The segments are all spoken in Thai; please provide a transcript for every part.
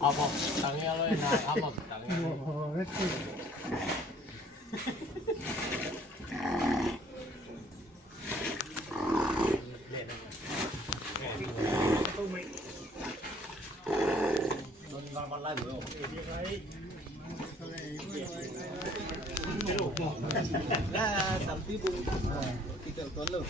เอาบอกตังเงี้ยเลยนะเอาบอกตังเงี้ยมันไล่หรือแล้วสามที่บุญที่เกิดต้นเลย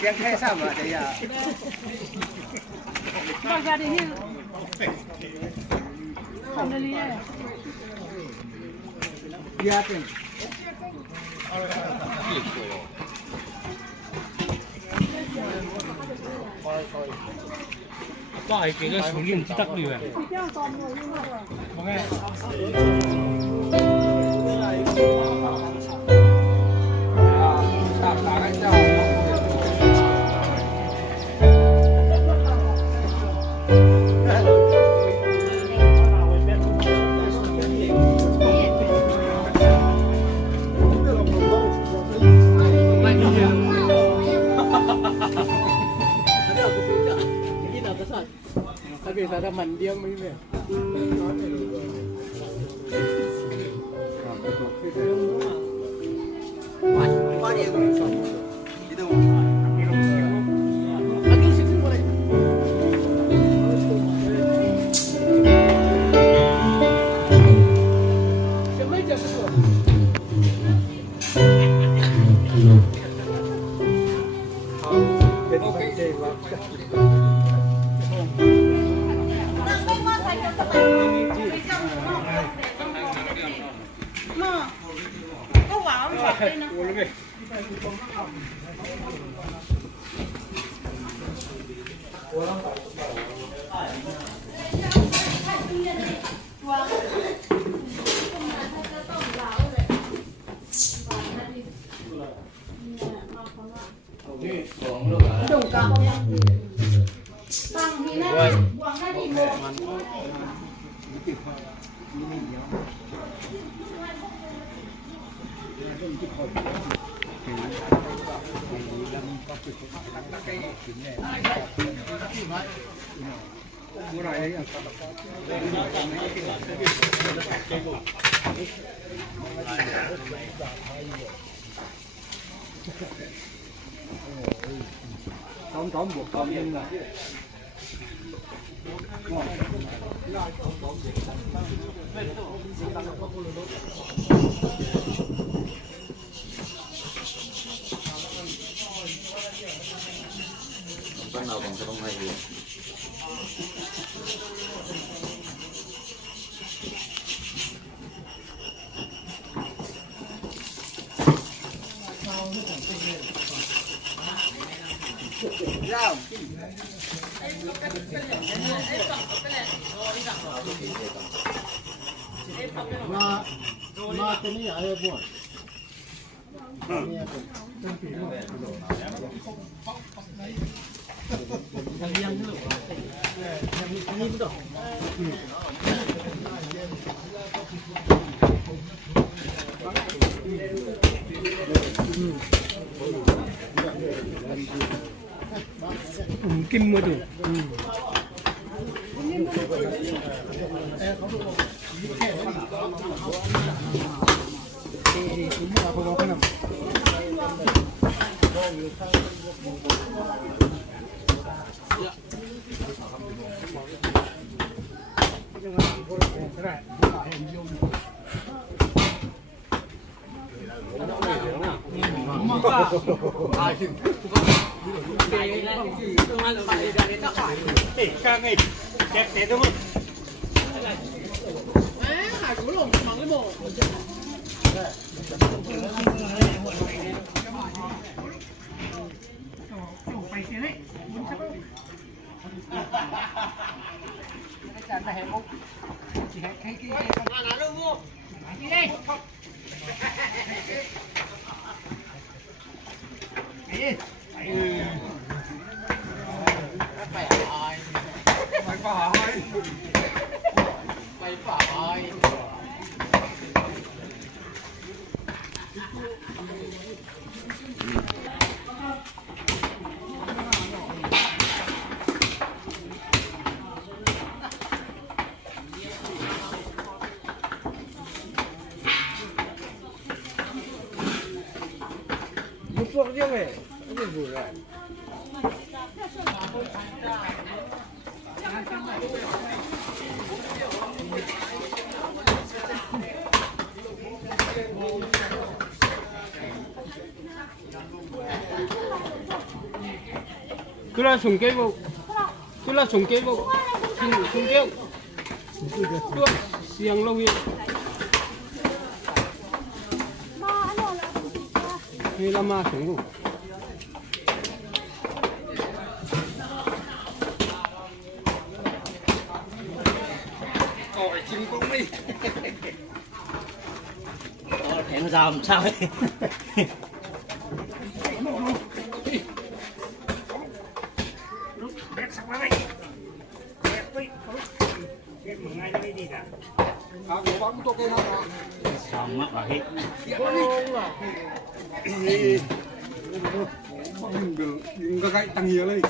先开上吧，这样。大家的那个，看这里。第二遍。哇，这个手印得了呀。打开下。Ada mandiang macam Tóm buộc con nhưng là bắt đầu bằng cái bông hay gì ยาว มาตัวนี้อะไรบ่เนี่ยเป็นปีโลทางยังลูกยังมีดอกกินมาดู그라 중계고 그라 중계고 중계 또 siang lâu vậyนี่ละมาถึงchính cũng đi thấy nó ra làm sao ấy xong á bà hết đừng có gãy tăng nhiều lên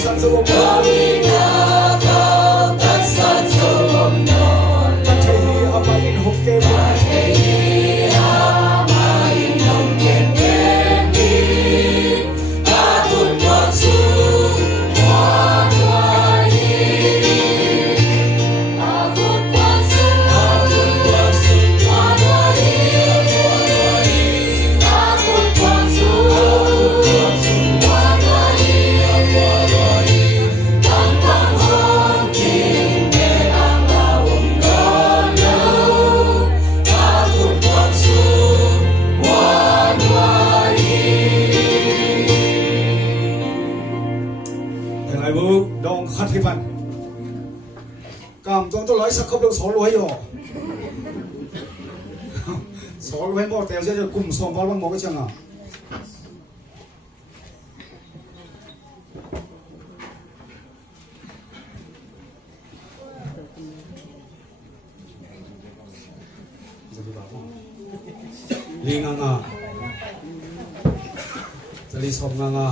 Sons of a ai bước đông khát hi văn cảm tôi lấy sắc khớp được 6 lối rồi 6 lối mò tèo sẽ được cùng xóm bao bằng mò cái chẳng à li nga nga li xóm nga nga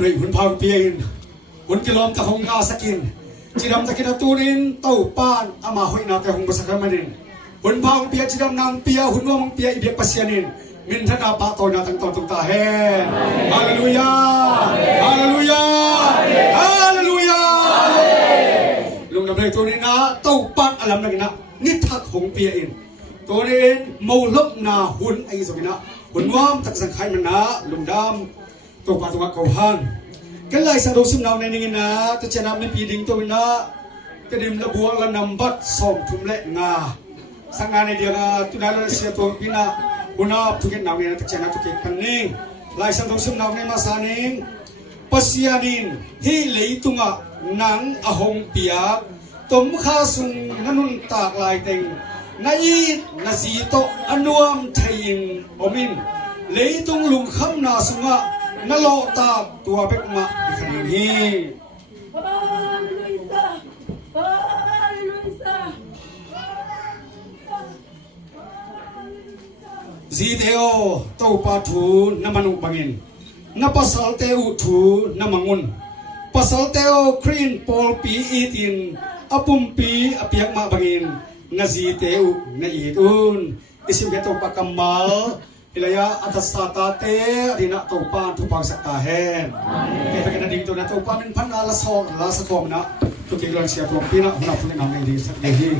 punay hun pang piyain hun kilom ta hong nga sakin chidam ta kinaturin tau pan ama hoy na ta hong basakamanin hun pang piya chidam nang piya hun wang piya ibyak pasyanin min thana pa to na tang to tung ta hen hallelujah hallelujah hallelujah lung na play turin na tau pan alam na gina nithak hong piya in turin maulop na hun ay zogina hun wam tak sang khai man na lung dam to pa tunga kauhan kalai sa dosim naw ningin na ta chana mi piding to na kedim la buang la nambat som thumle nga sanga ne dia tunala sia to pina una puket naw ne ta chana to ke panning lai sa dosim naw ne masaning pasianin hi leitunga nang ahong pia tom kha sung nanun tak lai teng nai nazito anuam thain omin leitung lung kham na sunga nalo ta tua bek ma ikhanin hi ziteo to pa thu namanu bangin na pasal teu thu namangun pasal teo krin pol pi itin apum pi apiak ma bangin na ziteo na itun isim keto pakamal ilaya atas tata te rina topa tupang sakta hen kaya kena ding to na topa min pan ala sa kom na to kiglan siya to pina na punin namin di sa dehi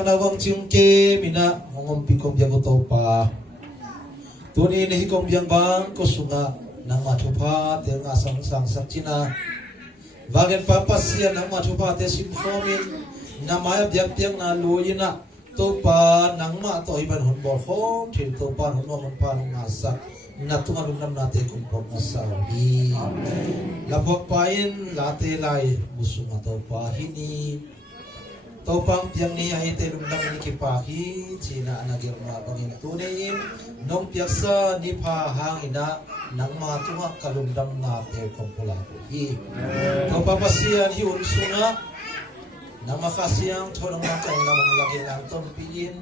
thang na wang chung ke mina ngom pi kom yang to pa tu ni ni kom yang bang ko sunga nang ma thupa te nga sang sang sakchina wagen papa sia nang ma thupa te sim fomin namaya biak tiang na luina to pa nang ma to iban hon bor khom thil to pa hon mon pa nga sak na tunga lum nam na te kum pom sa hi la phok pain la te lai musunga to pa hini to pang piang ni ai te lum nam ni ki pa hi china anagir ma bangin tu nein nong piak sa ni pha hang ina nang ma tunga kalum dam na te kom pola hi to pa pasian hi un sunga namakasiyang tholong na kay namang lagi ng tompiin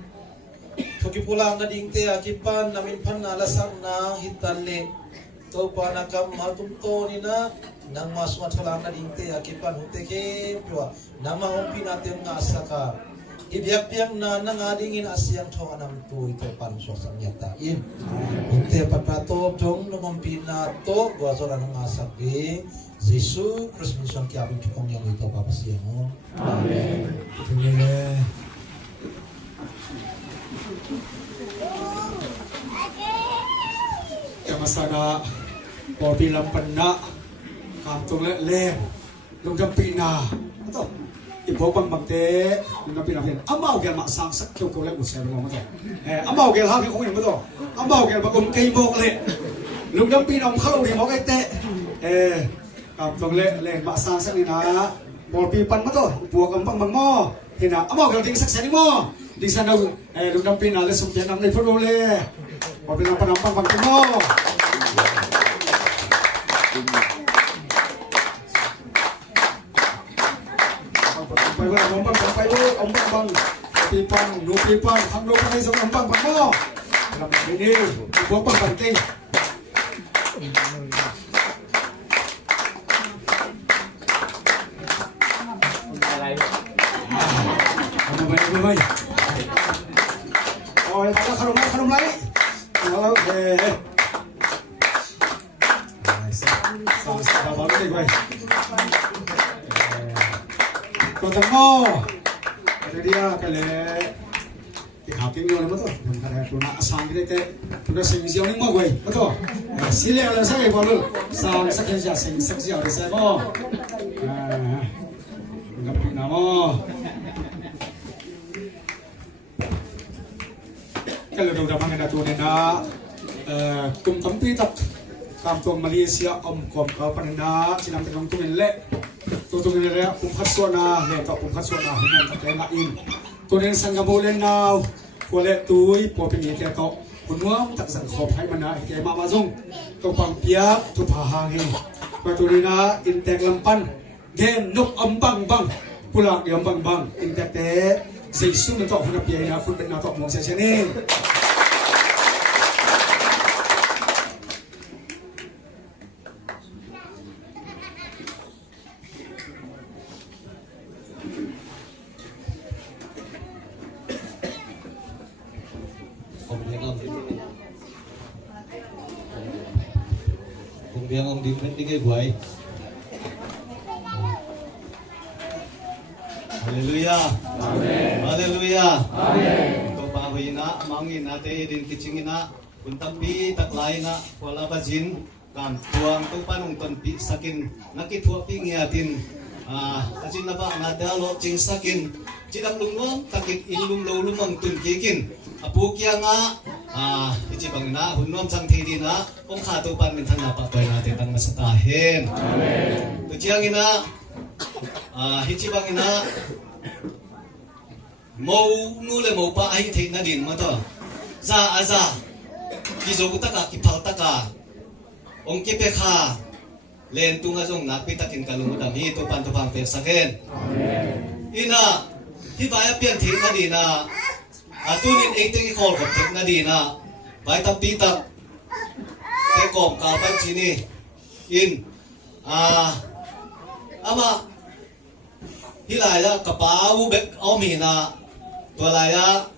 thuki pulang na dingte akipan namin pan nalasang na hitanle to pa nakam matumto ni na nang maswa tholang na dingte akipan huteke pwa namang pinatem nga asaka ibiyak na nangadingin asiyang tho anam tu ito pan so samyata in unte papato jong nomom pinato gwazora nang asabi Jesus Christmas ang kiabing chukong yang ito papasiyan mo. Amen. Tingile. Kamasana po bilang panna kantong le lungdam pina. Ato. Ibo pang magte lungdam pina pin. Amaw gel maksang sak kyo ko le usay mo mo to. Amaw gel ha ko mo to. Amaw gel bagum kay mo le. Lungdam pina mo khalo ri mo kay te. ครับตรงเล่มาสร้างสักนิดนะบอลปีปันมาตัวบัวกำปังบางหม้อเห็นนะเอาหม้อกันทิ้งสักแสนหม้อดิฉันเอาลูกดำปีน่ะเลยสุกเย็นนำในพุทโธเลยบอลปีนำปังปังบางหม้อไปว่าอมปังไปว่าอมปังปีปังนูปีปังทำนูไปให้สมอมปังบางหม้อลำนี้บัวปังปังเก่งไม่โอ้ยขนมไรแล้วสาวบ้านดีไปตัวตั้งหม้อเดี๋ยวกันเลยที่หากินอยู่เลยมั้งตัวยังกันเลยตัวน่าสั่งกินได้ตัวน่าสิ่งเสียวนี่มั้งเว้ยมั้งตัวสิเลี้ยงเลยใช่ไหมบอลลูนสั่งสักอย่างสิ่งสักอย่างได้ใช่มั้งกับพี่น้ามั้งkalau dah mangan dah tu nena kum tampi tak kampung Malaysia kom kau panena sinam tenong tu nele tu nele kum khasona le tak kum khasona hinan tak tema in tu nen sangabolen now kole tui po pini te to kunwam tak sang khop hai mana ke ma mazung to pang pia tu phahang he pa tu nena in tek lampan gen nok ambang bang pulak di ambang bang in tek te sei sun to hunap ye na fun na to mong se chene Yang ông đi bên cái quầy. Hallelujah. Amen. Hallelujah. Amen. To pa hoina mangin ate din kichingina kuntampi taklaina wala bajin kam tuang to panung tonpi sakin nakithua pingiatin ajin na ba ngadalo ching sakin chidam lungwang takit ilum lo lumang tunkikin apukya nga ichibang na hunnom sang thidi na ong khato pan min thang na pa toy natin tang masatahin amen to chiang ina hichibang ina mo nu le mo pa ai the na din ma to za aza ki zo taka ki phal taka ong ki pe kha len tunga jong nak pi takin kalung dam hi to pan to pang pe saken amen ina hi baya pian the na din na atunin eiting call ko tek na di na vai tam pi tak te kom ka pan chini in ama hilaya kapau bek omi na tolaya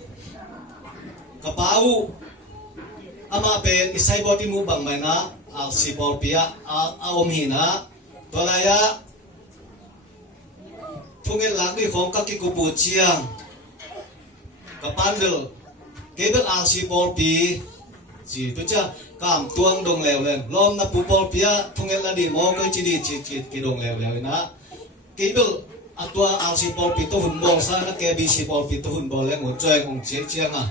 kapau ama pe isai boti mu bang mai na al sipol pia omi na tolaya tungel lagi khong ka ki ku pu chiang กะปานเดลเกเบลอังซีปอลปีจีตุจ้ากามตวงดงแล้วเลยล้อมนับปูปอลปีอะทุงเอลดีมอก็จีดีจีกีดงแล้วนะเกเบลอัตัวอังซีปอลปีตัวหุ่นบอลซะนะเกบีซีปอลปีตัวหุ่นบอลแล้วหัวใจของเจียงอ่ะ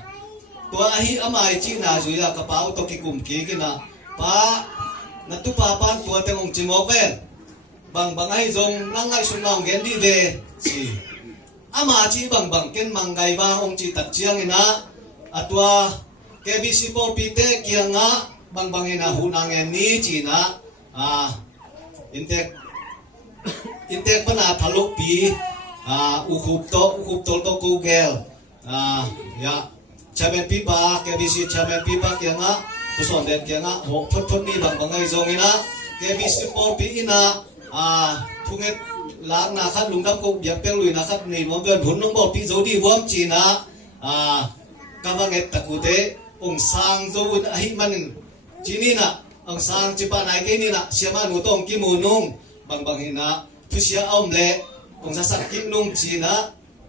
ตัวอาฮิอามาจีน่าจุยากระเป๋าตัวกิกุมกีกินะป้านัตุป้าปานตัวเต็งของจิมอกเวนบางไอ้จงนั่งไอ้สุนองเกนดีเดจีอามาจีบางเกนมังไกว่าองจีตัดเจียงนะอัตัวเกบีซีปอลปีเตเกียงอ่ะบางเงินหูนางเงินนี้จีนะอินเตกปนาทะลุปีอุคุปโตโตกูเกลยาชาเมนปีบาเกบีซีชาเมนปีบาเกียงอ่ะตุสอนเด็ดเกียงอ่ะหกพุทนี่บางไอ้จงนะเกบีซีปอลปีนะทุกเงล้างนาคัดลุงดำกูอยากเปลุยนาคัดนี่มันเกินหุ่นน้องบอกปีโจดีวอมจีนะกำลังเงตะกูเตองสางโจนไอ้มันจีนี่นะองสางจีปานายเกนี่นะเชื่อมาหนูต้องกิมูนุ่งบางเห็นนะผู้เชี่ยวอ้อมเละองสักกินุ่งจีนะ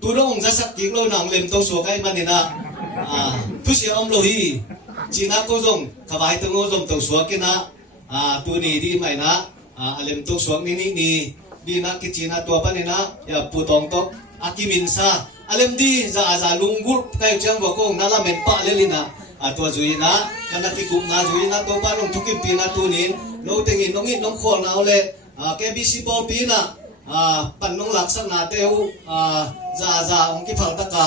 ตัวน้ององสักกิโลหนังเล่มต้องสวกไอ้มันนี่นะผู้เชี่ยวอ้อมโลหีจีนะก็จงขบายตัวงจงต้องสวกกันนะตัวนี้ดีไหมนะเล่มต้องสวกนี่ดีนะกิจีนะตัวปนี่นะอย่าปูตองตกอากิมินซาเล่มดีจะลุงกุลใครจังบอกก็นั่นละเม็ดปะเลยนะตัวจุยนะกันนักที่กลุ่มนาจุยนะตัวป้าน้องทุกิปีนะตัวนี้น้องเต็งน้องขอนาเลยแกบีซีบอลปีนะปันน้องหลักสักนาเตวจะองค์กิพัลตะกา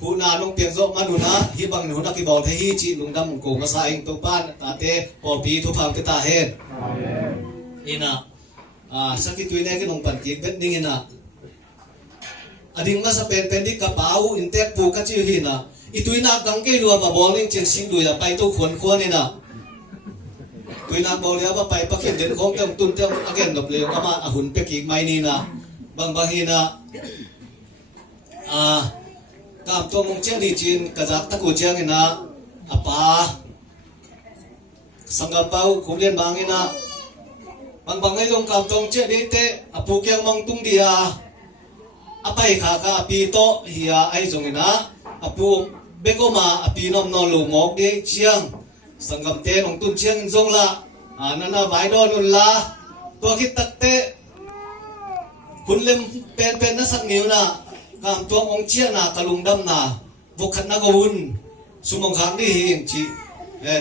หูนาน้องเปียกโจมาดูนะฮิบังหนูนักกีบอลไทยจีลุงดำกูมาใส่ตัวป้านตาเตบอลปีทุกพังก็ตาเห็นนี่นะสักที่ตัวนี้ก็น้องปันกีเบ็ดนิ่งนะอดีตมาสเปนเป็นที่กระเป๋าอินเตอร์ปูกัจจิหินะอีตัวนักกังเกลัวมาบอลเล่นเชียงซิงดูอย่าไปตัวขวนนี่นะตัวนักบอลเนี่ยว่าไปปักเข็มเด่นของเต็มตุนเต็มอเกนกับเลี้ยงก็มาหุ่นเป็กอีกไม่นี่นะบางทีนะกามตัวมงเชียงดีจีนกระจักตะกูเชียงนี่นะป้าสังกัปเป้าคุมเรียนบางนี่นะบางให้ลงกามตรงเชียงดีเตะปูเกียงมองตุงเดียไปข้ากาปีโตเฮียไอจงนี่นะปูเบโกมาปีนอมนอลูมอกเดียเชียงสังกัปเตนองตุนเชียงจงละนั่นน่ะไว้ดอนุนละตัวคิดตักเตคุณเล่มเป็นนักสักนิ้วนะกามตัวองเชียนะกะลุงดำนะบุกขัดนักวุ่นสุมงขังดีหิงจี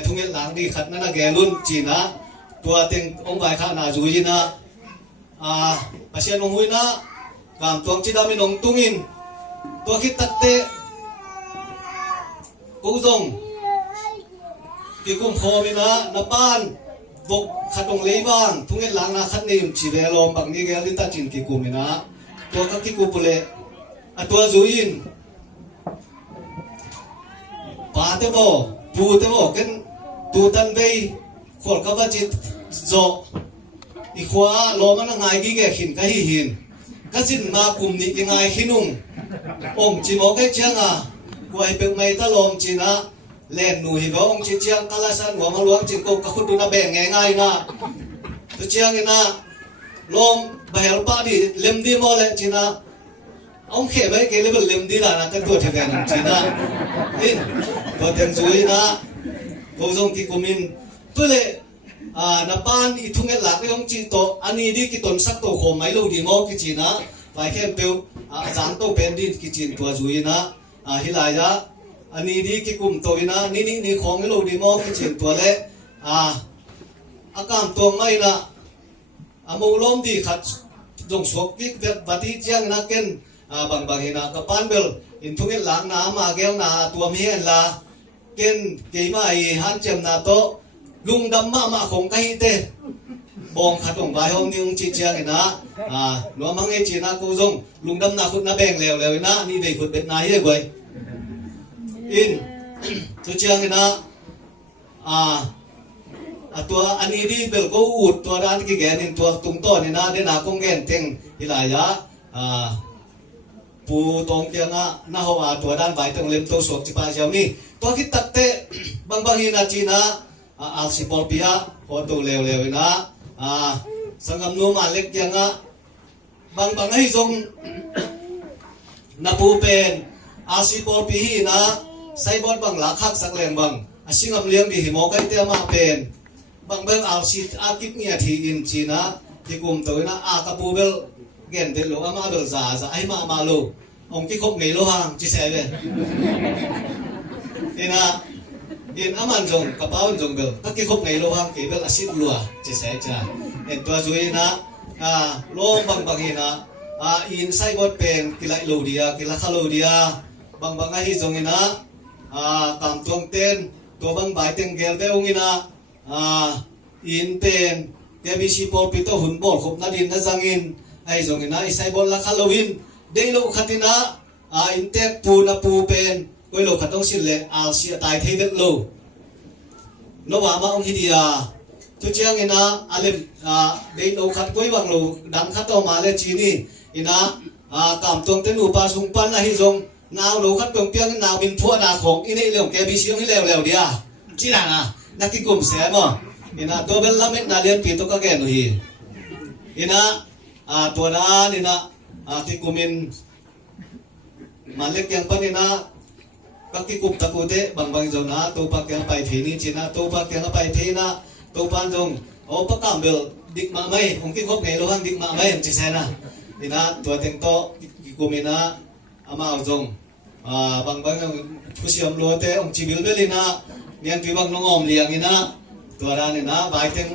ทุ่งเงินหลังดีขัดนั่นน่ะแกลุ่นจีนะตัวเต็งองใบข้านาจุยนะปัจเจียนองหุยนะกามตัวจีดามินองตุงินตัวคิดตักเตกูจงที่กุมโคมินะนับบ้านบกขัดองเลยบ้างทุ่งเงินหลังนะขัดนิ่มจีเวลมบางนี้แกลิตาจินที่กุมินะตัวกักที่กุปุเลตัวจุยินป้าเตบอปูเตบอกันตูตันเบยขวดกับจิตโจอีขวาลมมันง่ายกี่แก่หินก็หินก็จินมากลุ่มนี้ยังไงหินุ่งองจีมอกให้เชียงกวยเป็นไม่ตะลมจีนะเล่นหนูหิบองจีเชียงกาลสันหัวมาหลวงจีกกะคุดูนะแบ่งง่ายนะตัวเชียงนี่นะลมใบหลป้าดิเล่มดีมอเลยจีนะông khẽ mấy cái level liềm đi là cái tuổi trẻ này chỉ là in tuổi tiền dưới na cô dùng cái của mình tôi lệ na ban ít thung hết lạc cái ông chỉ tổ anh đi cái tuần sắc tổ khổ mấy lâu đi mò cái chỉ na vài khen tiêu dán tổ bền đi cái chỉ tuổi dưới na hi lại ra anh đi cái cùng tổ na ni khó mấy lâu đi mò cái chỉ tuổi lệ cảm tuồng mấy na màu lom đi khát dùng suốt cái việc vật đi chiang na ken bang hina kapan bel inthungin lang na ma gel na tuam hian la ken keima ai han chem na to lungdam ma khong kai te bong khatong bai hom ning chi chiang na no mangai chi na ko jong lungdam na khut na beng lew na ni dei khut bet na hi goi in tu chiang naตัวอันนี้ดีเบลก็อุดตัวด้านกี่แกนินตัวตุงต้นนี่นะเดนาคงแกนเต็งฮิลายะปูตรงเกียงน่าหัวตัวด้านใบตรงเล็มตัวสวกจิปาเจ้านี่ตัวคิดตัดเตะบางฮินาจีนะอัลซิปอลปียพอตัวเร็วๆนะสังกัมนูมาเล็กเกียงบางให้ทรงนับปูเป็น อาซีปอปีฮีนะไซบอนบังหลักคักสักแรงบังอาชิงอำเลี้ยงดีหิมอกันเตียมาเป็นบังเบิงอาซีอากิบเงียทีอินจีนะที่กุมตัวนะอากาบูเบลเกนเดลโลอามาเบลซาซาไอมาโลองที่คบไงโลหางจิเซเบอินะอินอามันจงกระเป๋าจงเบลถ้าที่คบไงโลหางเกเบลอาซิบลัวจิเซจ้าเอ็นตัวจุยนะโลบังฮินะอินไซบอนเป็นกิลาโลเดียกิลาคาโลเดียบังไอฮิจงอินะตามตวงเต้นตัวบังใบเต็งเกลเตองอินะอินเป็นเกบิชิปอลปิโตหุ่นบอลขบนาดินนาจังอินไอจงอินะไอไซบอลละคาโลวินเดโลขัดินะอินเตกปูนะปูเป็นก้อยโลขัดต้องสิเลอาเซียตายเทเดโลโนวามาองฮิดียาทุเจียงอินะอาเลเดโลขัดก้อยวังโลดังขัดต่อมาเลจีนีอินะตามตวงเต้นอุปาสุงปันนะฮิจงนาวโลขัดเปียงเปียงนาวบินพัวนาของอินี่เรื่องแกบิชิยงให้แล้วเดียจีน่ะนะนักกิกุมเสียมั้งอินะตัวเบลละเม็ดนาเลียนปีตัวก็แก่หนุ่ยอินะตัวนั้นอินะที่กุมินมาเล็กยังปันอินะกักกิกุมตะกูเตบางจงนะตัวปักยังไปทีนี้จีน่ะตัวปักยังไปทีนะตัวปันจงโอ้ปักกามเบลดิกมาไหมองค์ที่คบไงโลหังดิกมาไหมจีเซนะอินะตัวเต็งโตกิกุมินะอามาจงบางผู้เชี่ยวชาญเตองจิบิลเบลินะเมียนปีบังน้องอมเลียงอินะตัวร้านนี่นะบายเต็ง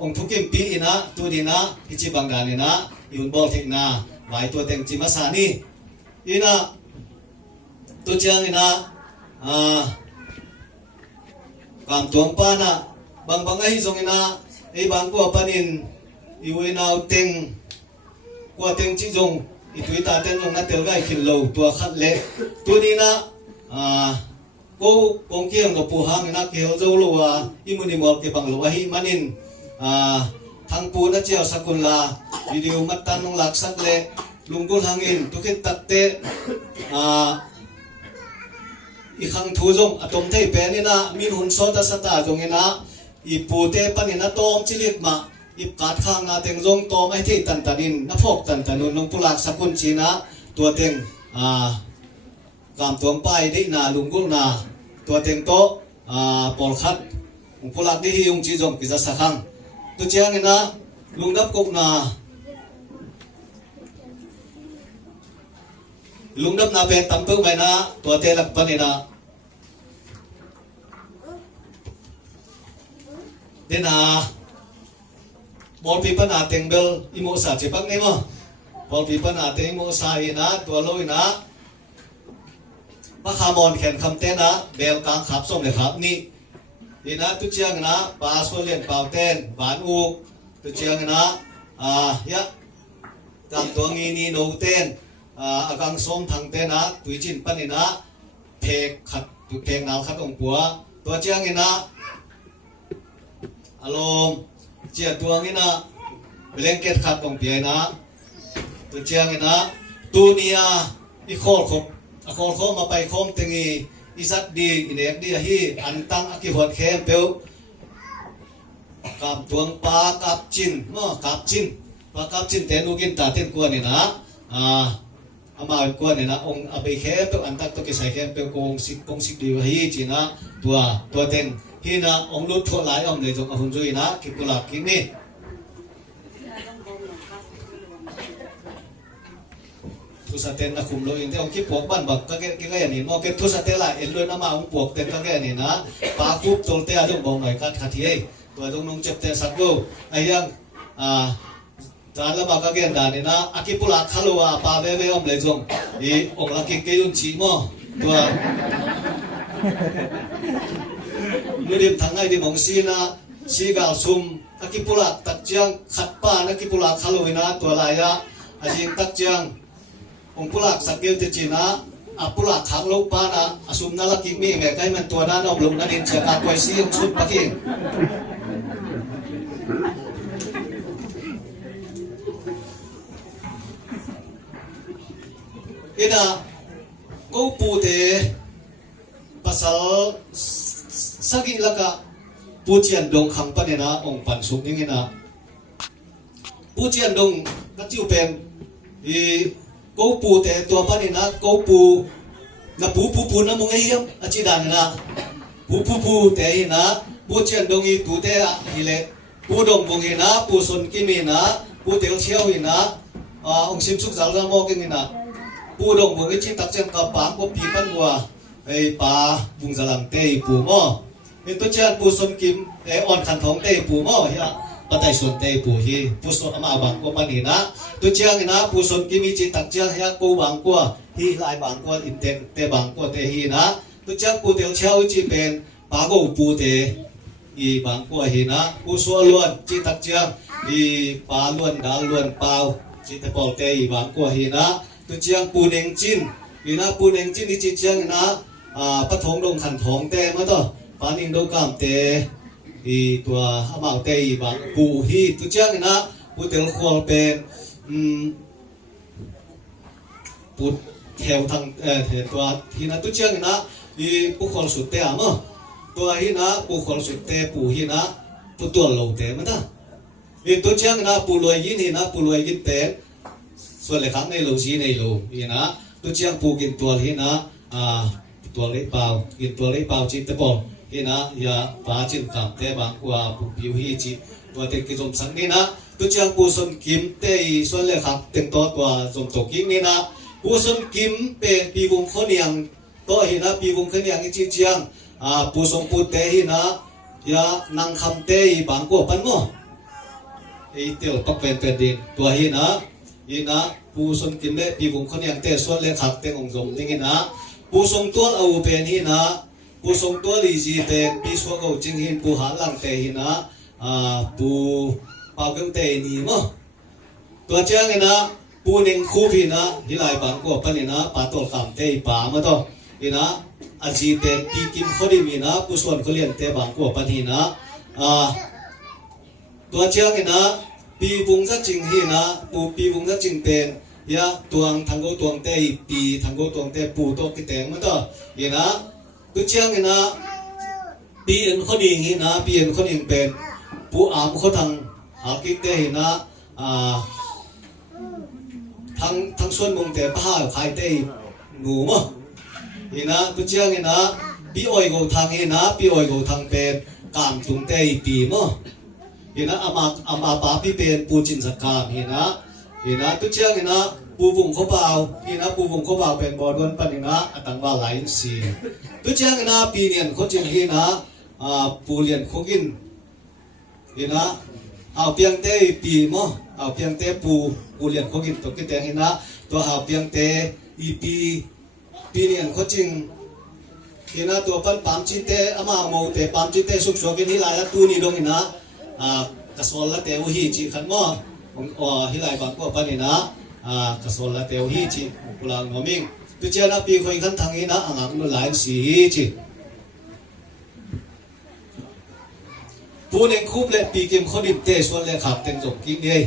องทุกิมปีอินะตัวดีนะอิจิบังดานี่นะยุนบอลเทกนะบายตัวเต็งจิมาสานีอินะตัวเจียงอินะกามตัวปานะบางไอ้จงอินะไอ้บางกัวปานินอีเวนาเต็งกัวเต็งจิจงอีตุยตาเต้นลงนัดเตลไก่ขินโลตัวขัดเล็กตัวนี้นะกูกงเกี่ยงกับปูหางนะเกี่ยวเจ้าลัวอิมุนิมอลเก็บังลัวหิมันินทางปูนัดเจียวสกุลลาวิดีโอมัดตันลงหลักสักเล็กลุงกุลหางอินตุกินตัดเตอีขังทูจงอตมเทเปนี่นะมีหุ่นโซตสตาจงนะอีปูเตปันนะโตมจิลิกมาอีกาดข้างนาเต็งจงโตไม่ที่ตันตันินนับพกตันตันุนลงปุลักสกุลชีนะตัวเต็งกามตัวไปได้นาลุงกุลนาตัวเต็งโตปอลคัดลงปุลักได้ยุงจีจงกิจสักขังตัวเจียงนะลุงดับกุกนาลุงดับนาเป็นตั้มเปิ้ลไปนะตัวเตลักปันนะเดนาบอลปีปนาเต็งเบลอิโมซาจิปักนี่มั้งบอลปีปนาเต็งอิโมซาอินะตัวลอยนะปะขามอนแขนคำเต้นนะเบลกลางขับส่งเลยครับนี่อินะตุเจียงนะปาสโคเลียนเป่าเต้นบานอูตุเจียงนะยะตามตัวงี้นี่โนเต้นอากังส้มทางเต้นนะตุยจินปันนี่นะเพกขัดตุเพกนาวขัดองปัวตัวเจียงนี่นะอารมณ์เจียตัวงี้นะเบลงเกตขัดของเปียนะตัวเจียงนะตัวนี้อีโคลคบมาไปคมตึงอีสัตดีอินเอกดีฮีอันตั้งอกิหดเข้มเปียวกับตัวปลากับจินกับจินปลากับจินเตนูกินตาเต้นกวนนี่นะอามาเป็นกวนนี่นะองอาไปเข้มเปียวอันตั้งตัวกิใส่เข้มเปียวกงสิกดีฮีจีนะตัวเต้นฮีนะองลุดทั่วหลายองเลยจงอหุนจุยนะกิกุลากินี่ทุสเตนนะคุมโลอินเตองคิดปวกบ้านบักก็แก่นี่มอเก็ตทุสเตล่ะเอ็นเลยน้ำมาองปวกเต็นก็แก่นี่นะปาคุบตรงเตะจงบอกหน่อยคัดทีตัวจงนงเจ็บเตะสักดูไอ้ยังจานละมาก็แก่ด่านี่นะอากิปุระคาลัวปาเว่อมเลยจงอีองลักเกยุนชีมอตัวมือดิมทั้งไงดิมองซีนะซีกาซุมอากิปุระตักเจียงขัดป้าอากิปุระคาลัวนะตัวลายะอาจิงตักเจียงองปุลักสักเกลติจีนะปุลักขังลูกป้านะอสุมนาลกิมีแม่ไก่มันตัวนั้นเอาลงนั่นเองเชียร์การไว้ซีงสุดปะกิ้งอินะกูปูเตภาษาสักิลักะปูเจียนดงขังปะเนี่ยนะองปันสุกนี่นะปูเจียนดงนักจิวเป็นกูปูแต่ตัวปานี่นะกูปู na pu na mong hiam achidan na pu te na pu chen dong i tu te hi le pu dong bong hi na pu son ki mi na pu tel chiao hi na ong sim suk zal ga mo ke na pu dong bong chi tak chen ka pa ko pi pan wa ei pa bung zalang te pu mo ni tu chen pu son kim on khan thong te pu mo ya patai son te pu hi pu son ama bang ko pa ni na tu chiang na pu son ki mi chi tak chiang ya ko bang ko hi lai bang ko in te bang ko te hi na tu chiang pu tel chiao chi pen pa go pu te i bang ko hi na pu so luan chi tak chiang i pa luan da luan pau chi te pol te i bang ko hi na tu chiang pu neng chin i na pu neng chin i chi chiang na pa thong dong khan thong te ma to pa ning do kam te i tua amao te i bang pu hi tu chiang na pu tel khol pen pu theo thang the tua hi na tu chiang na i pu khol su te ama tua hi na pu khol su te pu hi na pu tua lo te ma ta i tu chiang na pu loi yin hi na pu loi yin te so le khang nei lo ji nei lo hi na tu chiang pu kin tua hi na tua le pau kin tua le pau chi te pol hi na ya pa chin kam te bang kwa pu piu hi chi tua te ki som sang ni na tu chiang pu son kim te i so le khak ten to tua som to kim ni na pu son kim pe pi vung khoniang to hi na pi vung khoniang i chi chiang pu som pu te hi na ya nang kham te i bang ko pan mo ei tel pak pen pen din tua hi na pu son kim le pi vung khoniang te so le khak te ong zom ding na pu som tual au pen hi na pu som tual i ji te pi so go jing hin pu ha lang te hi na pu pau keng te ni mo tua chiang na pu ning khu phi na hi lai bang ko pan ni na pa tol kam te pa ma to ina aji te pi kim khodi mi na pu son kholian te bang ko pan hi na tua chiang na pi vung za jing hi na pu pi vung za jing pen ya tuang thang go tuang te pi thang go tuang te pu to ki teng ma to ina tu chiang na pi en khodi hi na pi en khodi pen pu am kho thang ha ki te hi na thang xuân mong te pa khai te ngủ mo ina tu chiang ina pi oi go thang ina pi oi go thang pen kam tung te pi mo ina ama pa pi pen pu chin sa kam ina tu chiang ina pu vung kho pau pen bo don pan ina atang wa lain si tu chiang ina pi nian kho chin ina pu lian kho gin ina ao piang te pi mo ao piang te pu lian kho gin to ki te ina to ao piang te i pi nian kho ching ina to pan pam chin te ama mo te pam chin te suk so kin hi la tu ni dong ina ka sol la te hi chi khan mo hi lai bang ko pan ina ka sol la te hi chi pulang ngoming tu chia na pi khoi khan thang ina angak no lain si chi pu neng khup le pi kim khodim te so le khak ten jok ki nei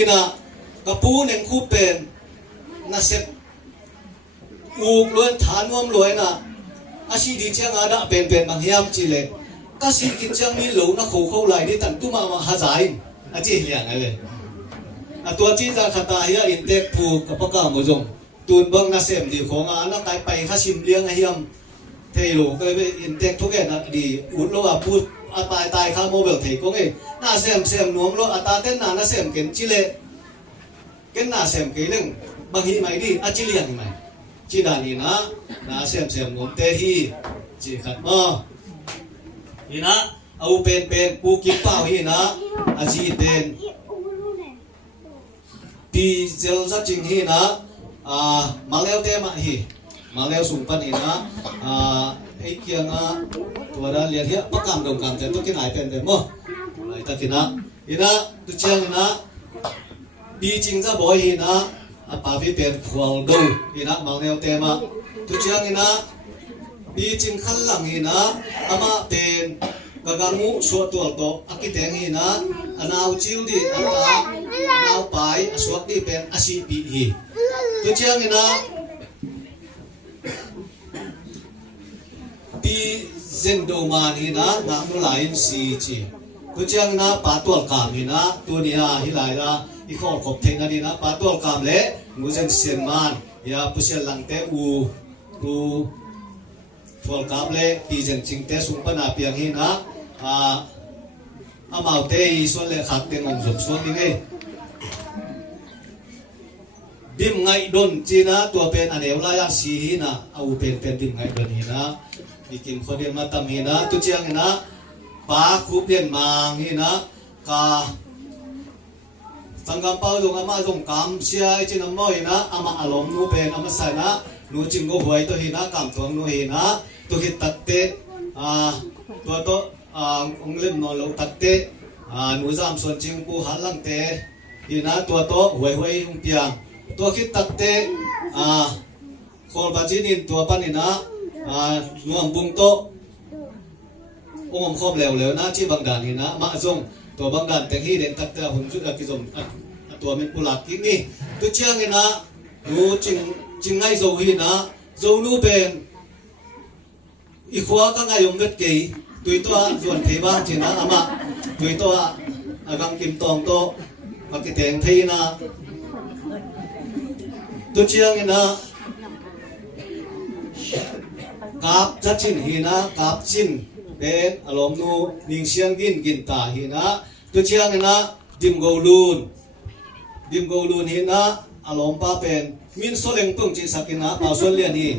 ina ka pu neng khup pen na sep u luan than wam loi na asi di chang ada pen bang hiam chi le ka si kin chang ni lo na kho lai di tan tu ma ha zai a chi liang ai le a tua chi za khata hi in tek pu ka pa ka mo jong tun bang na sem di khong a na kai pai kha sim liang a hiam thei lo ka be in tek thu ke na di u lo a pu a tai kha mo bel thei ko nge na sem nuam lo ata ten na sem ken chi le ken na sem ke leng bang hi mai di a chi liang mai chi da ni na sem nuam te hi chi khat ma ina au pen pu ki pau hi na a ji pen pi zel za ching hi na ma leo te ma hi ma leo sung pan hi na ei kiang tua da lian hi pa kam dong kam te to kin ai pen de mo ai ta kina ina tu chiang ina pi ching za boy hi na pa vi pen khwal do ina ma leo te ma tu chiang ina pi ching khal lang hi na ama pen gagangu so tual to akiteng hi na anau chiu di ata anau pai aswak di pen asi pi hi tu chiang ina pi zendo man hi na na no lain si chi tu chiang na pa tual kam hi na tu nia hi lai la i kho khop theng ani na pa tual kam le mu zen sen man ya pusel lang te u tu thol kap le ti jen ching te sung pana piang hi na amau te i sol le khat te ngom jop so ti nge dim ngai don china tua pen aneu la ya si hi na au pen dim ngai don hi na dikim khodin ma tam hi na tu chiang na pa khu pian mang hi na ka sanggam pau dong ama dong kam sia i chin amoi na ama alom nu pen ama sa na nu ching go huai to hi na kam tuang nu hi na tu hit tatte tua to ong lim no lo tatte nu jam son ching pu halang te hi na tua to huai huai ung piang tua hit tatte khol ba jin in tua pan ina nuam bung to ong khop lew lew na chi bang dan hi na ma zongตัวบางการแต่งฮีเด่นตัดแต่หุ่นจุดกิจมตัวมันปุลักกินี่ตัวเชียงนี่นะนูจิงไงโซฮีนะโซนูเป็นอีขวาก็ไงยงเด็ดกี่ตัวตัวส่วนเทบ้านจีนะอามาตัวตัวกังกิมตองโตกักิเตงทีนะตัวเชียงนี่นะกาบจัดชินฮีนะกาบชินเป็นอารมณ์นูนิ่งเชียงกินตาหินะตัวเชียงนะดิมโกลูนหินะอารมณ์ป้าเป็นมินโซเลงตุงจีสักินะป่าส่วนเลียนี่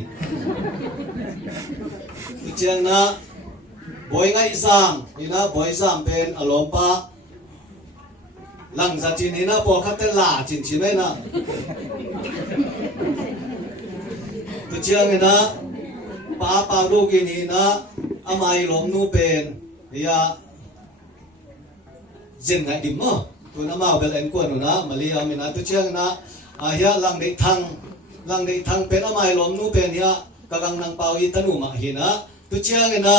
ตัวเชียงนะบอยไงซามหินะบอยซามเป็นอารมณ์ป้าหลังจากจีนหินะปอคัตเตล่าจินชิไหมนะตัวเชียงนะป้าดูกินหินะอามาอีหลงนูเป็นยาเจนไงดิมอ่ะตัวน้ำมาเบลเอ็นกวนหนูนะมาเลียมินะตัวเชียงนะเฮียลังได้ทังเป็นอามาอีหลงนูเป็นเฮียกำลังนางเปาอีตนูมาหินะตัวเชียงนะ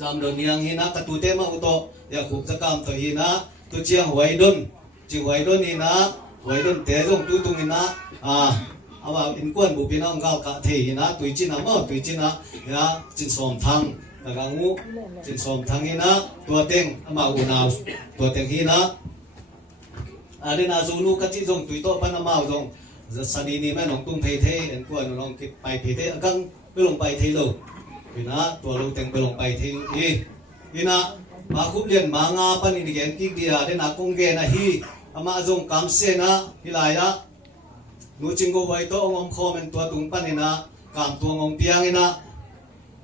จำโดนยังหินะกระตูเตมาอุโตอยากขุบจะกำตัวหินะตัวเชียงหวยดุนจิหวยดุนหินะหวยดุนเตะรงตุงหินะอาว่าอินกวนบุปิน้องก้าวกะเทีนะตุยจินะมั้งตุยจินะยาจินสมทังตะกังงูจินสมทังหินะตัวเต็งอามาอุนาวตัวเต็งหินะเรนาซูนูกัจจิจงตุยโตปันอามาจงสันนี่แม่น้องตุ้งเพเทอินกวนน้องกิไปเพเทกังไปลงไปเทโลหินะตัวลูกเต็งไปลงไปเทหินะมาคุบเรียนมางาปันอินเกนกิกเดียเรนากงเกนะฮีอามาจงกำเสนะฮิลายะนูจิงโกไว้โตองคอมันตัวตุงปันนี่นะกามตัวงเปียงนี่นะ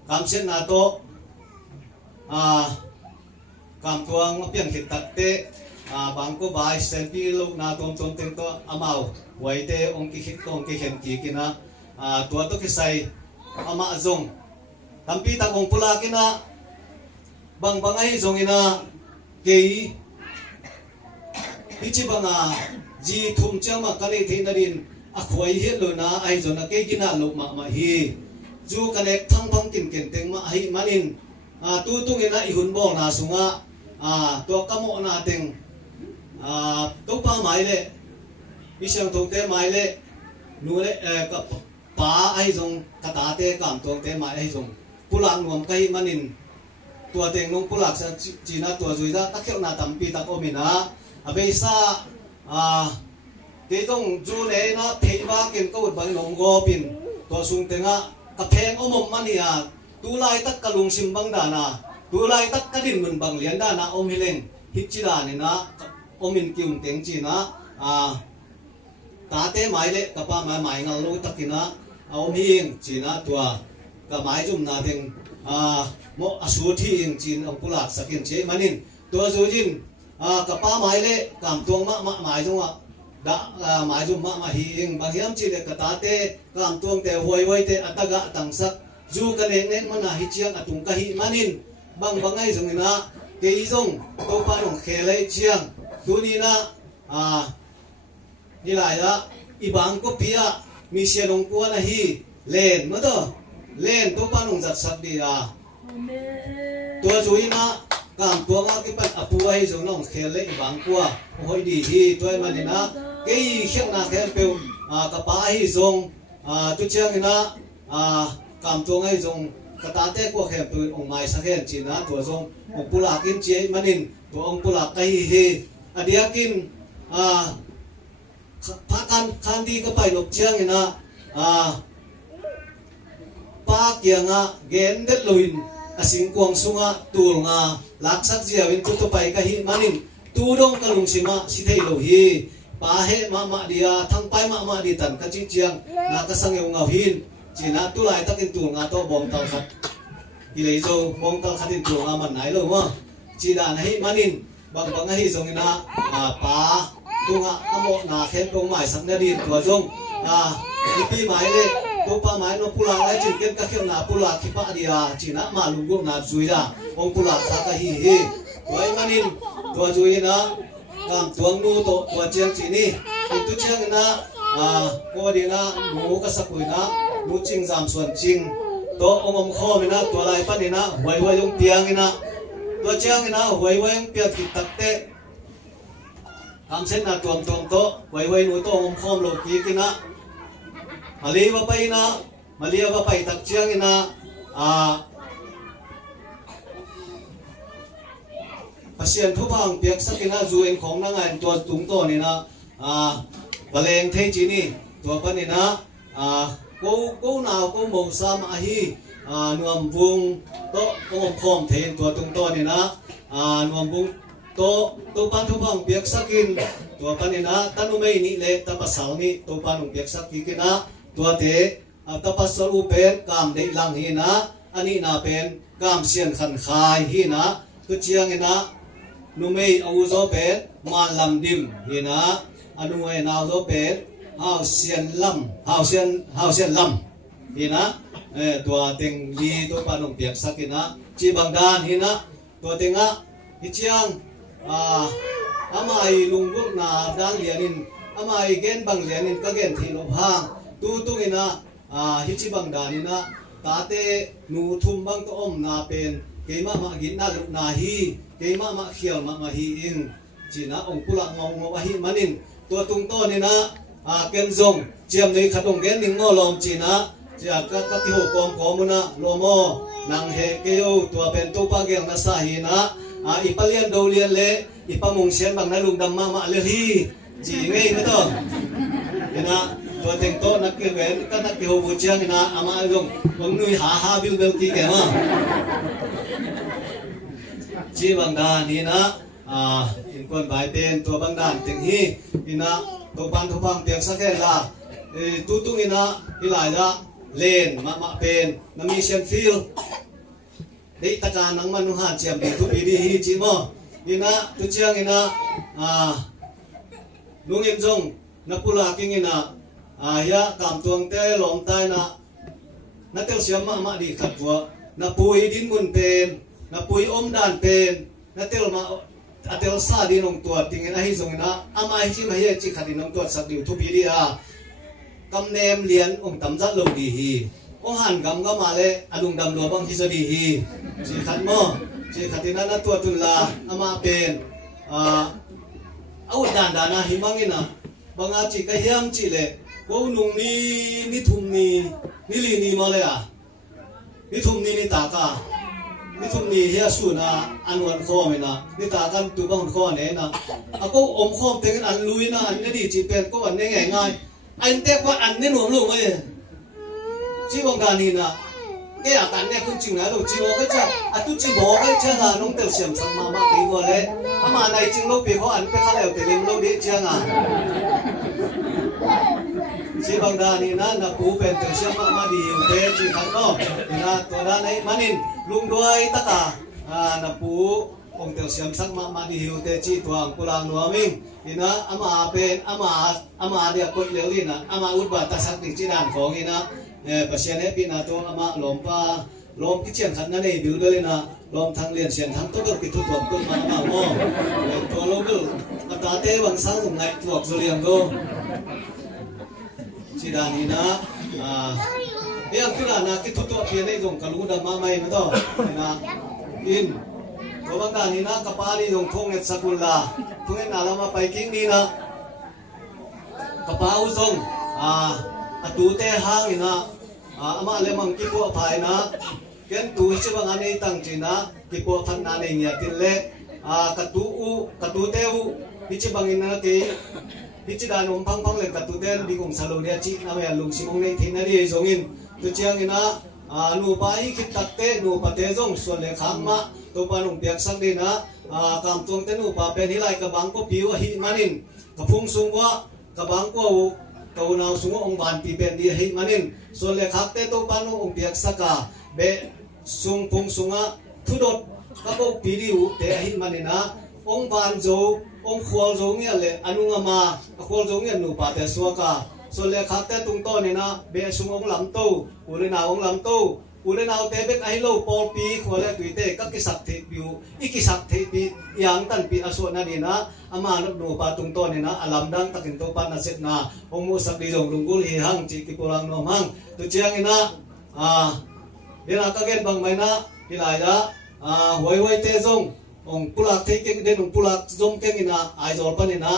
กามเส้นนาโตกามตัวงเปียงขิดตัดเตบางก็บายเซนปีลูกนาตมเต็งตัวอามาไว้เตองกิขิดองกิเข็มกีกินะตัวตุกิใส่อามาจงทำปีตากองปุลากินะบางไงจงอินะเกยพิจิบังจีทุ่มเจ้ามากันเลยที่นั่นขวยเฮ็ดเลยนะไอ้จนเกกินะลูกมาฮีจูกันเอกทั้งพังกินเต็งมาให้มานินตู้ตุ้งเงินอีหุ่นบ่อนาสุงตัวกำมนาเต็งตัวป้าไม้เล่วิเชียงทงเตไม้เล่นูเล่กับป้าไอ้จงกระตาเตกามทงเตไม้ไอ้จงปุลังรวมกันมานินตัวเต็งน้องปุลักจีน่าตัวจุยจ้าตะเขียวนาตั้มปีตะโกมินะเบซ่าที่ต้องจูเล่นะเพย์ว่าเก่งก็อุดบังนงโกปินตัวสุงเตงกระเพงอมมันนี่ตูไลตักกะลุงซิมบังดานะตูไลตักกะดินมันบังเลียนดานะอมฮิเลงฮิจิดานี่นะอมินกิมเต็งจีนะตาเตไม้เละกะป้าไม้งันลูกตักกินะอมฮิงจีนะตัวกะไม้จุ่มนาเต็งโมอสูที่อิงจีนอปุลักสักินเชมันินตัวจูจินกะป้าไม้เละกามตวงมะไม้จงดาหมายจุมมาหิงบางยามจีเด็กกตาเตกามตวงเตหวยไว้เตอัตกะตังสักจูกันเองเน้นมันหิเชียงอตุงกะหิมันินบางไงจงนะเกยจงโตปานงเคเลเชียงตัวนี้นะนี่หลายละอีบางก็เปียมีเชียงกัวนะฮีเลนมาต่อเลนโตปานงจัดสักดีตัวจุยนะกามตัวก็ที่เป็นอภัยจงน้องเคเลอีบางกัวหอยดีฮีตัวมันนี่นะเกยเชียงนาแค่เปียวกระป๋าฮีจงตุเชียงนะกามตัวไงจงกระตาเตกว่าแค่ปืนองไม้สักแค่จีนะตัวจงองปุลากินเจมันินตัวองปุลาไกฮีอเดียกินพักกันคันดีก็ไปหลบเชียงนะ pa kia nga gen det loin asing kuang sunga tul nga laksak jiawin tu pai ka hi manin tu dong kalung sima si thei lo hi pa he ma dia thang pai ma di tan ka chi chiang na ka sang eu ngau hin china tu lai takin tu nga to bom tau khat ki lei zo bom tau khatin tu nga man nai lo ma chi da na hi manin bang hi zong ina pa tu nga amo na khen tong mai sang na din tu zong pi mai le to pa mai no pula lai chin ken ka khem na pula ki pa dia china ma lung gu na zui da ong pula sa ka hi toy manin to zui na kam tuang nu to to chiang chi ni tu chiang na ko di na mu ka sakui na mu ching jam suan ching to om kho me na to lai pa ni na wai wai yong piang ina to chiang ina wai wai yong pia ki tak te kam sen na tuam to wai wai nu to om khom lo ki ki na maliwa pa tak chiang ina pasien thu bang piak sakina zuin khong na ngai to tung to ni na baleng thei chi ni to pa ni na ko naw ko mo sam a hi nuam bung to kom khom thein to tung to ni na nuam bung to pan thu bang piak sakin to pa ni na tanu mei ni le ta pasal ni to pan piak sak ki na to te ta pasal u pen kam dei lang hi na ani na pen kam sian khan khai hi na tu chiang ina numei au zo pen man lam dim hi na anu ai naw zo pen hao sian lam hi na to teng li to panong piak sakina chi bang dan hi na to tenga hi chiang amai lungguk na dan lianin amai gen bang lianin ka gen thi no hang tu ina hi chi bang dan ina ta te nu thum bang to om na pen keima ma gin na lu na hi keima ma khial ma hi in china ong pula ngong hi manin to tung to ni na ken zong chiam nei khatong gen ning ngo lom china chia ka ti ho kom komuna lomo nang he ke yo to pen to pa geng na sa hi na ipalian do lian le ipamung sian bang na lung dam ma le hi chi ngei na to ina to teng to nak ke ven ka nak ke ho bu chiang ina ama long bang nui ha bil ki ke ma chi bang da ni na in kon bai pen to bang dan teng hi ina to pan thu bang piak sa ke la tu ina ilai da len ma pen na mission field dei ta ka nang manu ha chiam di tu bi di hi chi mo ina tu chiang ina lungin jong na pula king ina ya kam tuang te lom tai na tel siam ma di khat wa na pui din mun pen na pui om dan pen na tel ma atel sa di nong tua ting ina hi zong ina ama hi chi ma ye chi khatin nong tua sak di tu bi di kam nem lian ong tam za lo di hi ong han gam ga ma le alung dam lo bang hi so di hi chi khat mo chi khatina na tua tun la ama pen au dan dana hi mangina banga chi ka hiam chi le ko nung ni thum ni li ni ma le ni thum ni ta ka ni thum ni hia su na anwan kho me na ni ta kan tu bang kho ne na ako om khom teng an lui na an ne di chi pen ko an ne ngai ngai an te ko an ne nuam lu mai chi bang da ni na ke a tan ne kun ching na lo chi mo ka cha atu chi bo ka cha na nong tel siam sang ma pe wo le ama nai ching lo pe ko an pe kha le te lem lo de cha nga chi bang da ni na pu pen tel siam ma di yu te chi khan no na to da nai manin lung doi ta ka na pu ong tel siam sang ma di yu te chi tuang pulang nuaming ina ama pen ama dia ko le li na ama ut ba ta sak ti chi dan khong ina pasien he pi na to ama lom ki chen khan na nei bil bel na lom thang lian sian thang to ki thu tuam to ma mo to lo bil ta te wang sang sum ngai tuak zo liang go chi dan ni na yang tu na ki thu to pi nei jong kalu da ma mai ma to na in ko bang da ni na ka pa ni jong thong et sakul la thong et na la ma pai king ni na ka pa u jong atu te hang ina ama le mang ki po phai na ken tu chi bang ani tang china ki po phan na nei nya tin le ka tu te u hi chi bang ina ke hi chi dan om phang le ka tu ten bi kong salo dia chi na me lung simong nei thin na ri zongin tu chiang ina นูปาฮิคิดตักเตนูปะเตจงส่วนเลขังมะตัวปานุงเปียกสักดินะกำตวงเตนูปาเป็นหิไลกะบังก็ปิวหิมันินกะพุงสุงวะกะบังก็เตานาวสุงองบานปีเป็นดีหิมันินส่วนเลขักเตตัวปานุงเปียกสักกะเบสุงพุงสุงะทุดดกะก็ปีดิวเตหิมันินะองบานโจองควอลโจเนี่ยเลยอนุงมาควอลโจเนี่ยนูปาเตสัวกะส่วนเลขักเตตุงโตนี่นะเบสุงองลำโตอุเรนาองลำโตอุเรนาวเตเบกไอโลปอลปีขวเลตุยเตกักกิสักเทปิวอิกิสักเทปียังตันปีอสวนานีนะอามานนูปาตุงโตนี่นะอลัมดังตักินโตปานาเซตนาองมุสักดิจงลุงกุลฮีหังจิกิปุรังโนมังตุเจียงนะเดนากะเกนบังไมนะฮิลายะหวยหวยเตจงองปุลักเทเกงเดนองปุลักจงเกงนะไอจอลปานี่นะ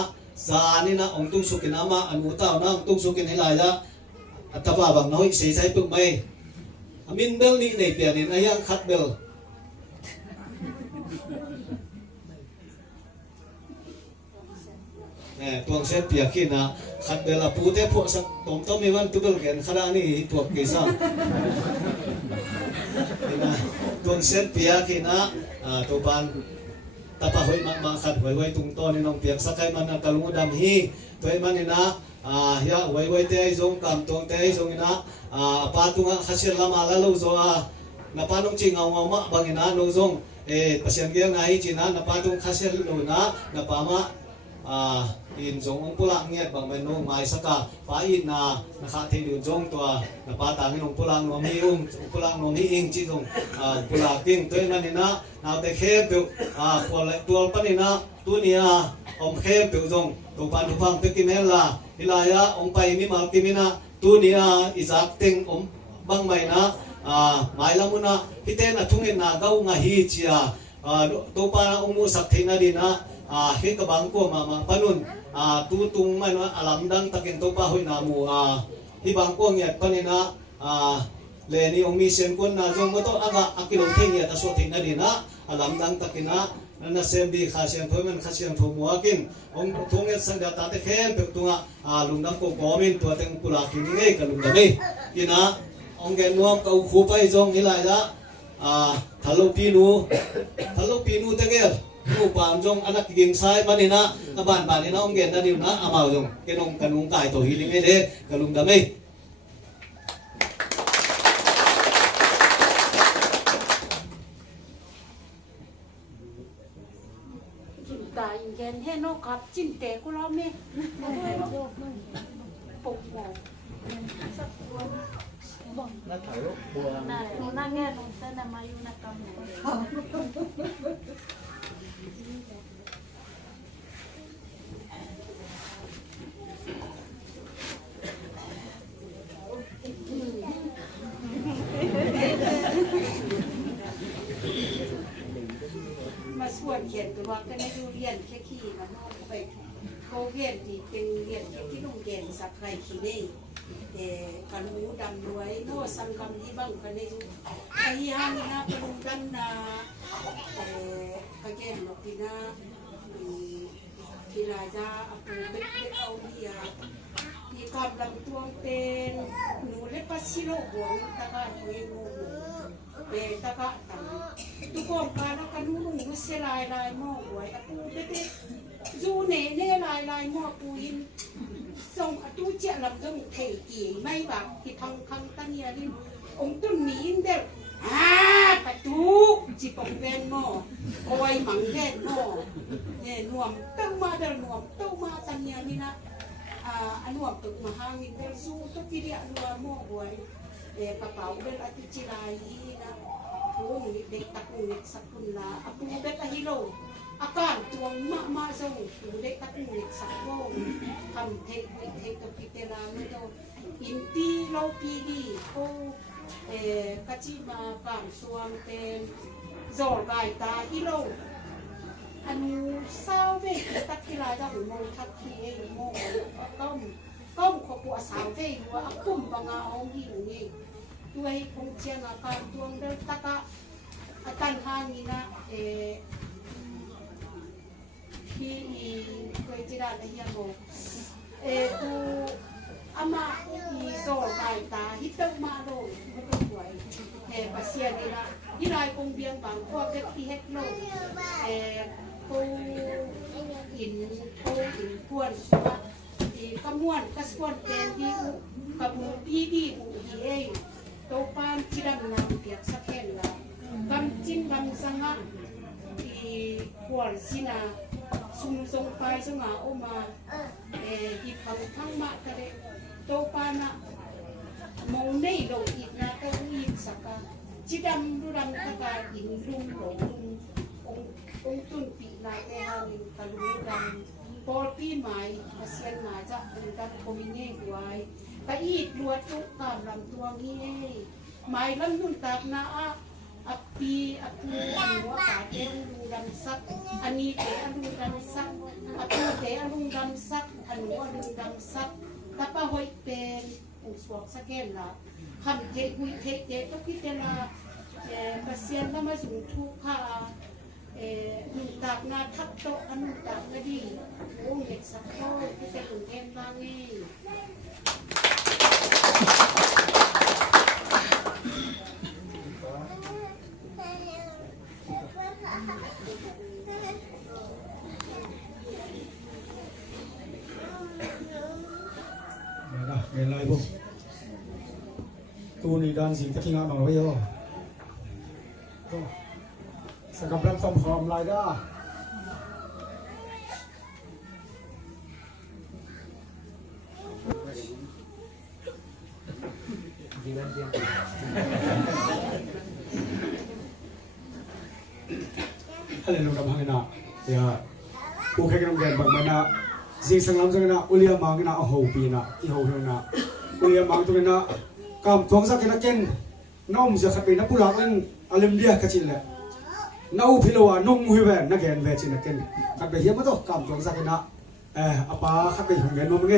ซานี่นะองตุงสุกินอามาอนุตาวนะตุงสุกินฮิลายะอัตตะบังน้อยเสียใจปึกไม่มินเบลนี่ในเปียนินอายังคัดเบลตัวเส้นเปียกินนะคัดเบลปูเตพวกสักตมต้องมีวันตุเบลเกนขณะนี้ตัวกิซ่าตัวเส้นเปียกินนะตัวปันตาปะหอยมาขัดหอยตุงต้นนี่น้องเปียกสักไก่มันกะลุงดำฮีตัวมันนี่นะยาหวยเตยจงกำตวงเตยจงนะปาตุงขัดเชลลามาลาลูโซนับปานุงจิงเอามาบางนะนุงจงปัจจัยเกี่ยงไงจีนะนับปาตุงขัดเชลลูนะนับปามาอินจงองปุลังเงียบบางเป็นนุ่งไม้สักกะฟ้าอินนะครับที่ดูจงตัวนับปาต่างองปุลังนวมีปุลังนวมีอิงจีจงปุลังติ้งตัวนั้นนี่นะนาเตเคปตัวคนละตัวปนินะตัวนี้องเคปตัวจงตัวปานทุพังเตกินเฮล่าฮิลายะองไปมิมากิมินะตัวนี้อิจักเต็งบางไม่นะหมายละมุนะพิเตนะทุ่งเงินนาเก้างาฮีจีตัวปานะองมุสักเทนาดีนะเฮกบังก็มาปนุนตูตุงไม่นะอลัมดังตะเกินตัวปาหุยนามูที่บังก็เงียบปนินะเลนี่องมีเซนคนนะจงมาตัวอากาอักิโลเทเงียตะโสเทนาดีนะอลัมดังตะกินะนั่นเซมบีข้าเชียงทุ่งมันข้าเชียงทุ่งมัวกินองทุ่งเงินสังเดตาเตเข้มเป็ดตัวลุงดำก็กอมินตัวเต็งปุระกินง่ายกับลุงดำนี่กินะองเกนนวมกับคู่ไปจงฮิลายะทะลุปีนูเตเกลนูปามจงอนักกินไซบันนี่นะบ้านนี่นะองเกนนั่นดิวนะอามาจงเกนองกันงกายตัวฮิลิเมเดกับลุงดำนี่ตายเย็นให้นกขับจิ้นเตะกูร้องไหมปุ๊บสักวันบ่น่าถ่ายรูปบัวน่าหนูนั่งแง่ลงเส้นมาอยู่นักกรรมมาส่วนเขียนตัวก็ได้ดูเรียนแค่ขี้มันไปเขาเรียนที่เป็นเรียนที่โรงเรียนสักไครขี้นี่กันหูดำรวยโน่สังคำที่บ้างกันได้ดูไอ้ฮันนะเป็นกันนะกระเกนบอกที่นะที่ราชาเอาไปเอาที่กำลังตัวเป็นหนูเล็บปัสสิโลบวงตะการเองตะกะตังทุกคนการกันนุ่งมุสลายหม้อหวยปูเด็ดจูเน่ลายหม้อปูอินส่งตู้เจริญต้องเทกี่ไม่แบบที่ทางตันยาดิองตุนมีอินเดอร์ประตูจีบองเป็นหม้อโอยหมังแก่หม้อเนี่ยนวมต้องมาเดินนวมต้องมาตันยานี่นะอันนวมตึกมาหางอินเดอร์สู้ต้องที่เรียกนวมหม้อหวยกระเป๋าเดินอธิจิรายีนะผู้เด็กตะกุนสักคนละปูเด็กฮิโร่อาการตัวมาส่งผู้เด็กตะกุนสักโลทำเทตพิเตลาไม่โดอินตีเราปีดีโอ้กัจิมาการสวงเต็มจอดไก่ตาฮิโร่อันเศร้าเวกตักกีฬาจะหุ่นมองทักทีเองมองก้มขบวนสาวเวกว่าคุ้มบังอาองหิวนี่ด้วยคงเชียงอาการตัวเดินตะกะตันหานี่นะที่เคยจิราในยังโบกูอามาอีโซไก่ตาฮิตเตอร์มาโดนไม่ต้องหวย ยนี่ละที่นายคงเบียงบางพวกเล็กที่เฮ็ดโลกปูอินพวนว่าที่ขมวนกระสวนแกนที่กับหมูพี่อูดีเองโตปานที่ดำนำเปียกสักแค่ละกำจิ้มกำสังะที่พวนสินาซุ่มทรงไปสงาโอมาที่พังทั้งมะกระเดโตปานะมองในโลกอีกนะก็อินสักการจิดำดูดำตะการอินลุงหลงองตุนปีนายแอลลินตะลุงดำปอปีใหม่มาเซียนมาจากเป็นการโคมิเน่ไว้ตะอีดลวดทุกตามลำตัวนี้หมายลำนุ่นตากนาอัปปีอัปปูอันหัวขาเอ็นลุงดำซักอันนี้เตะอันลุงดำซักอัปปูเตะอันลุงดำซักอันหัวลุงดำซักตะปะหอยเป็นอุสวกสะแกนละคำเทหุยเทเจตุกิเตนาประเซียนละมาสุนทุกขาหนุ่มตากนาทับโตอันหนุ่มตากนาดีวงเด็กสักโตที่จะถึงเทนบางนี่เงินไรบุตูนี่ดันสิงตะกี้งานมาไว้ย่อสกัดรับความพร้อมรายได้อะไรลงกับพังนะเดี๋ยวผู้แข่งกันบางมันนะสิสังลำสังนะอุลียมังนะเอาหูปีนะที่หูนะอุลียมังตัวนะกำทวงสักนักเก็นน้องจะขัดไปนักผู้หลักเล่นอารมณ์เดียกระชินเลยน้าพิลวานุ่งหุยแวนนักเก็นเวชินักเก็นขัดไปเฮียมาตัวกำทวงสักนะอาปาขัดไปหงเงินมันไง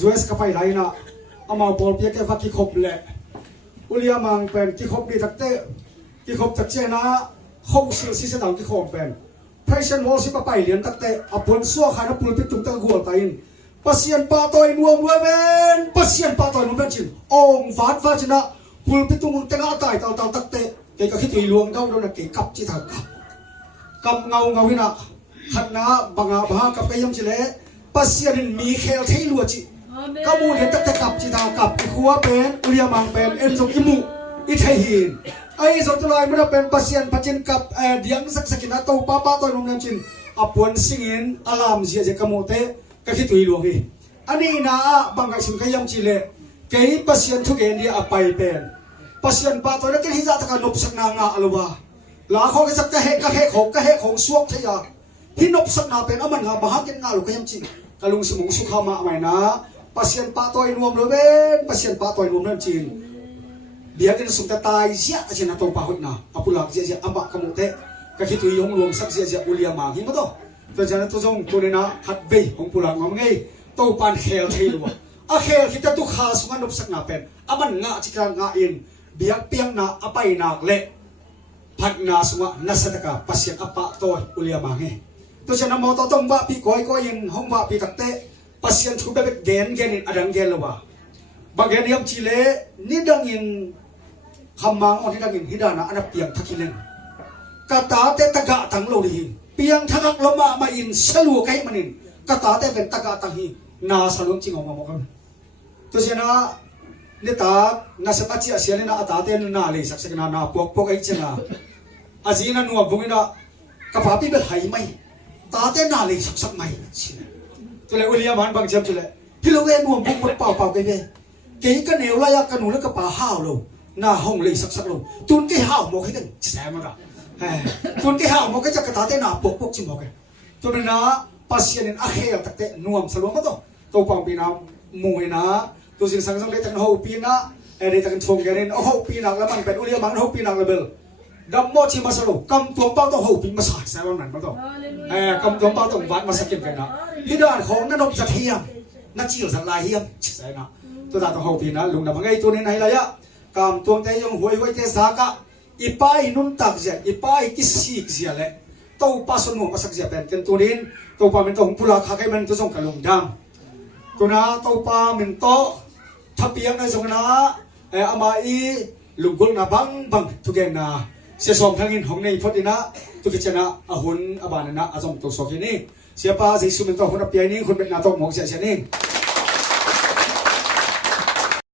สวยสกับไปไรนะเอามาบอลเปียกแค่ฟักกี่ขบเลยอุลียมังเป็นกี่ขบดีตักเตะกี่ขบตักเจนะเข้าสิลซิสดาวกี่ขบเป็นเพรสชันวอลสิปะไปเลียนตักเตะอภนสัวขานับปูนปิดตุ้งตะกัวไตน์pasien patoi nuam wemen pasien patoi nuam chin ong van va china pul pitung tenga tai tal tal takte ke ka khitui luang dau do na ke kap chi tha kap ngau hina khatna banga bha kap ke yam chile pasien mi khel thei lu chi ka mu he takte kap chi tha kap ki khuwa pen ulia mang pen en jong imu I thei hin ai zo tu lai mu na pen pasien pachin kap diang sak sakina to pa toi nuam chin apon singin alam zia je kamote cái khi tùy luồng đi anh đi na bằng cái sự cái yam chỉ lệ cái pasien thu cái đi à bay bền pasien ba tôi đã cái hi ra ta nộp sắc na ngạ luôn là khó cái sắc cái hệ khổng suốt thế à hi nộp sắc na bền aman ngạ bahag cái ngạ luôn cái yam chỉ cái lùng sung sung khama mày na pasien ba tôi nuông luôn bền pasien ba tôi nuông lên chín dia cái sung ta tai zia chỉ na tông pa hốt na apulak zia amba kamu thế cái khi tùy yong luồng sắc zia ulia mang hi mà đâuตัวฉันตัวจงตัวนี้นะขัดเบยของผู้หลังงอมไงตัวปานเขลเทลวะอะเขลคิดแต่ตัวขาสุวรรณนบสักนาเป็นอะมันงะจิกางะอินเบียกเปียงนาอะไปนักเละพัดนาสุวรรณนัสตะกาปัสยังอะปะตัวอุเลียมาไงตัวฉันมองตัวต้องว่าปีก้อยอินห้องว่าปีตักเตะปัสยังทุบแบบเกนอินอดังเกนละวะบางเกนยามชิเลนี่ดังอินคำมังอันนี้ดังอินฮิดานะอันนั้นเปียงทักขิเลนกาตาเตตะกะทั้งโลดีเปียงทักลมามาอินสลัวไก่มันอินกระตาแต่เป็นตะกะตังฮีนาสลัวจริงของมันกันตัวเชนะนี่ตานาสปัจจัยเสียนี่นาตาเต้นนาเลยสักสักนาพวกไอ้เชนะอาจีนันนัวบุงินะกระพาปีเป็นไหไหมตาเต้นนาเลยสักไหมตัวเลยอุลียมันบางเจ็บตัวเลยพี่เราเว้นนัวบุงเปล่าไปเว้เกี่ยกันเหนียวระยะกันหนูแล้วกระปาห้าวลงหน้าห้องเลยสักลงตุนกี่ห้าวมองให้กันแสบมันอะคนที่หาวมันก็จะกระตาเต้นหนาปกจิมบอกกันตัวนั้นนะปัสยานินอาเขลตักเตะนวมสลวมมาตัวปังปีน้ำมวยนะตัวสิ่งสังเกตตั้งหูปีนะเดี๋ยวตั้งชงกันนี่หูปีนักแล้วมันเป็นอุลียมังหูปีนักเลยเบลดัมโมชิมาสลวกำตัวเป้าต้องหูปีมาสายแซมมันมาตัวกำตัวเป้าต้องวัดมาสักกินกันนะที่ด้านของนั่นนกจะเทียมนักจิ๋วสักลายเทียมใช่นะตัวตาต้องหูปีนะลุงดำมันไงตัวนี้ไหนระยะกำตัวเตยงหวยเตสากะอีป้ายนุ่นตักเสียอีป้ายกิสีกเสียเลยตัวป้าสนุกมาสักเสียเป็นตัวนี้ตัวป้าเป็นตัวของผู้รักข้าใครมันตัวส่งกระลงดำตัวน้าตัวป้าเป็นโตทับเปียงในส่งน้าอามาอี ลุงกุลนาบังบังทุกแกนาเสียสองทางอินของในพอดีนะทุกชนะอาหุนอาบานนะอาจงตัวสกินี่เสียป้าสิสุมันตัวคนอเปียนี่คนเป็นนาตกหมองเสียเสียนี่